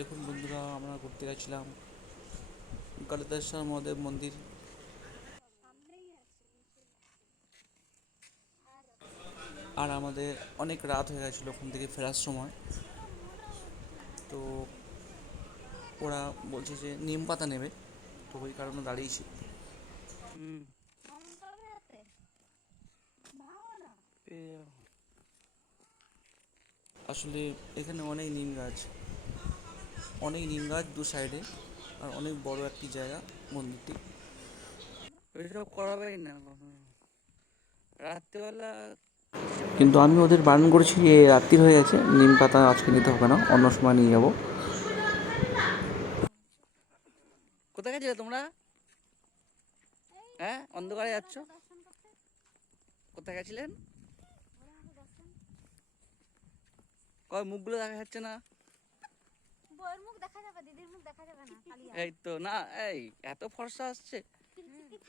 দেখুন বন্ধুরা, আমরা ঘুরতে গেছিলাম কালিতেশ্বর মহাদেব মন্দির। আর আমাদের অনেক রাত হয়ে গেছিলো ওখান থেকে ফেরার সময়। তো ওরা বলছে যে নিম পাতা নেবে, তো ওই কারণে দাঁড়িয়েছি। আসলে এখানে অনেক নিম গাছ দু সাইডে, আর অনেক বড় একটি জায়গা মন্দিরটি। ওইসব করাবেই না রাত্রিবেলা। কিন্তু আমি ওদের বারণ করেছি যে রাত্রির হয়ে গেছে, নিম পাতা আজকে নিতে হবে না, অন্য সময় নিয়ে যাবো। কোথায় গেছিলে তোমরা? হ্যাঁ, অন্ধকারে যাচ্ছ, কোথায় গেছিলেন? কয় মুখগুলো দেখা যাচ্ছে না। বউয়ের মুখ দেখা যাবে, দিদির মুখ দেখা যাবে না। এই তো না, এই এত ফর্সা আসছে,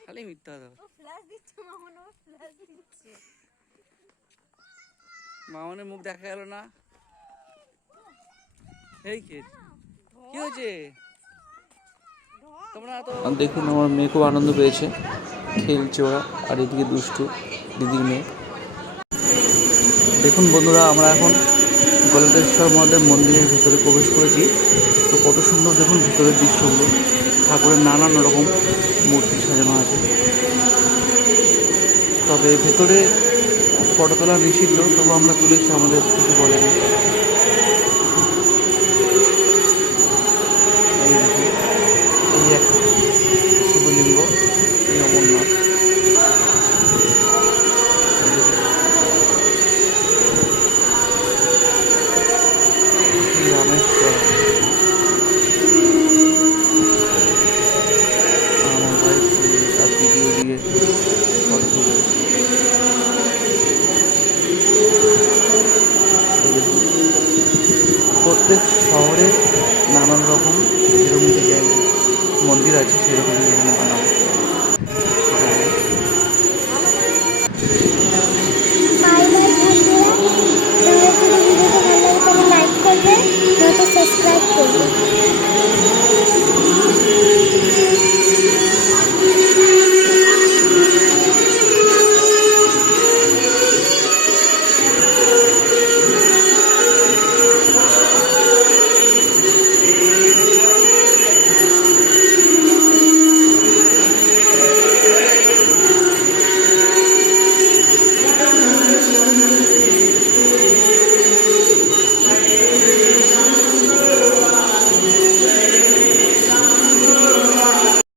খালি মিথ্যা কথা। ও ফ্ল্যাশ দিচ্ছে, মামন ও ফ্ল্যাশ দিচ্ছে। মামনের মুখ দেখা গেল না। এই কি হয়েছে? তোমরা তো আর দেখুন আমার মেয়ে খুব আনন্দ পেয়েছে, খেলছে ওরা। আর এদিকে দুষ্টু দিদির মেয়ে। দেখুন বন্ধুরা, আমরা এখন গলতেশ্বর মহাদেব মন্দিরের ভিতরে প্রবেশ করেছি। তো কত সুন্দর দেখুন ভিতরের দৃশ্যগুলো, ঠাকুরের নানান রকম মূর্তি সাজানো আছে। তবে ভেতরে ফটো তোলা নিষিদ্ধ, তবু আমরা তুলেছি, আমাদের কিছু বলেনি। এই দেখুন, এই এক শিবলিঙ্গ, শ্রী অমরনাথ। শ্রী রামেশ্বর। আমার ভাই আর ভিডিও দিয়ে ফটো তুলছে। প্রত্যেক শহরে নানান রকম যেরকম ডিজাইন মন্দির আছে, সেরকম ডিজাইনে বানানো।